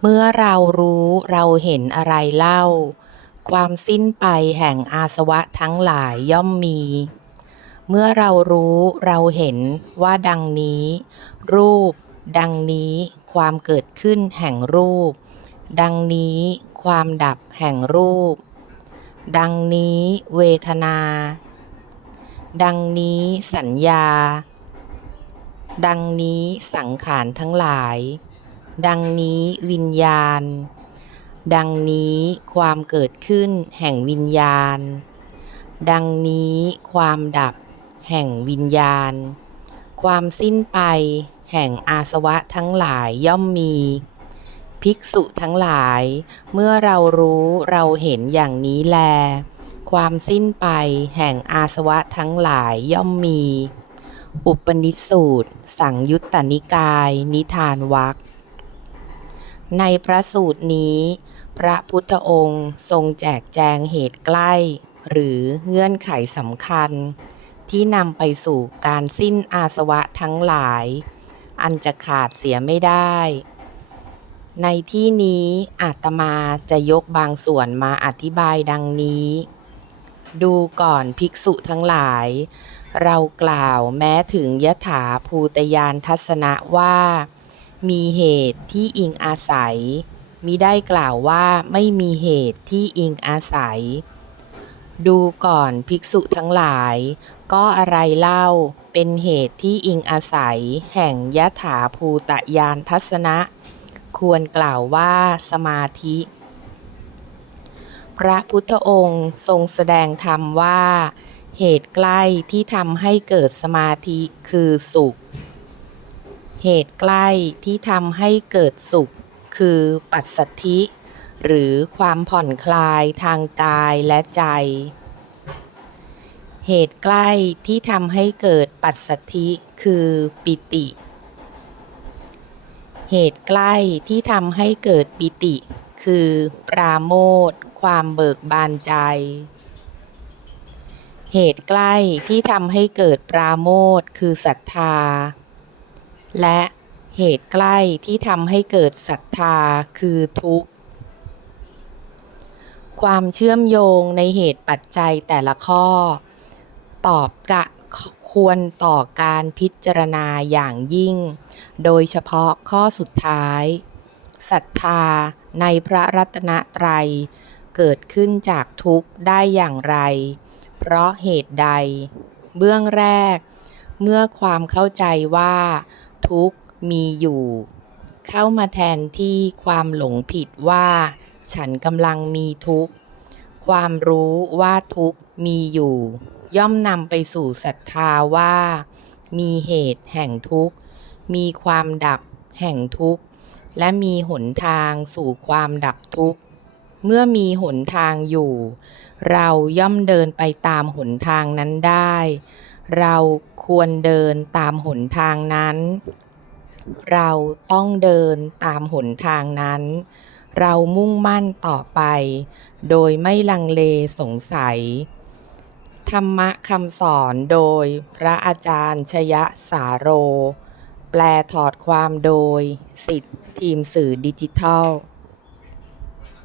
เมื่อเรารู้เราเห็นอะไรเล่า ความสิ้นไปแห่งอาสวะทั้งหลายย่อมมี เมื่อเรารู้เราเห็นว่าดังนี้ รูป ดังนี้ความเกิดขึ้นแห่งรูป ดังนี้ความดับแห่งรูป ดังนี้เวทนา ดังนี้สัญญา ดังนี้สังขารทั้งหลาย ดังนี้วิญญาณ ดังนี้ความเกิดขึ้นแห่งวิญญาณ ดังนี้ความดับแห่งวิญญาณ ความสิ้นไปแห่งอาสวะทั้งหลายย่อมมี ภิกษุทั้งหลาย เมื่อเรารู้เราเห็นอย่างนี้แล ความสิ้นไปแห่งอาสวะทั้งหลายย่อมมี อุปนิสูตร สังยุตตนิกาย นิทานวัก ในพระสูตรนี้ พระพุทธองค์ทรงแจกแจงเหตุใกล้ หรือเงื่อนไขสำคัญ ที่นำไปสู่การสิ้นอาสวะทั้งหลาย อันจะขาดเสียไม่ได้ ในที่นี้อาตมาจะยกบางส่วนมาอธิบายดังนี้ ดูก่อนภิกษุทั้งหลาย เรากล่าวแม้ถึงยถาภูตยานทัศนะว่า มีเหตุที่อิงอาศัย มิได้กล่าวว่าไม่มีเหตุที่อิงอาศัย ดูก่อนภิกษุทั้งหลาย ก็อะไรเล่าเป็นเหตุที่อิงอาศัย แห่งยะถาภูตยานทัศนะ ควรกล่าวว่าสมาธิ พระพุทธองค์ทรงแสดงธรรมว่า เหตุใกล้ที่ทำให้เกิดสมาธิคือสุข เหตุใกล้ที่ทำให้เกิดสุข คือปัสสัทธิ หรือความผ่อนคลายทางกายและใจ เหตุใกล้ที่ทำให้เกิดปัสสัทธิ คือปิติ เหตุใกล้ที่ทำให้เกิดปิติ คือปราโมทความเบิกบานใจ เหตุใกล้ที่ทำให้เกิดปราโมทคือศรัทธา และเหตุใกล้ที่ทำให้เกิดศรัทธาคือทุกข์ ความเชื่อมโยงในเหตุปัจจัยแต่ละข้อ ตอบกะควรต่อการพิจารณาอย่างยิ่ง โดยเฉพาะข้อสุดท้ายศรัทธาในพระรัตนตรัย เกิดขึ้นจากทุกข์ได้อย่างไร เพราะเหตุใด เบื้องแรก เมื่อความเข้าใจว่า ทุกข์มีอยู่ เข้ามาแทนที่ความหลงผิดว่า ฉันกำลังมีทุกข์ ความรู้ว่าทุกข์มีอยู่ ย่อมนำไปสู่ศรัทธาว่า มีเหตุแห่งทุกข์ มีความดับแห่งทุกข์ และมีหนทางสู่ความดับทุกข์ เมื่อมีหนทางอยู่ เราย่อมเดินไปตามหนทางนั้นได้ เราควรเดินตามหนทางนั้น เราต้องเดินตามหนทางนั้น เรามุ่งมั่นต่อไป โดยไม่ลังเลสงสัย ธรรมะคำสอนโดยพระอาจารย์ชยสาโร แปลถอดความโดยสิทธิ์ทีมสื่อดิจิทัล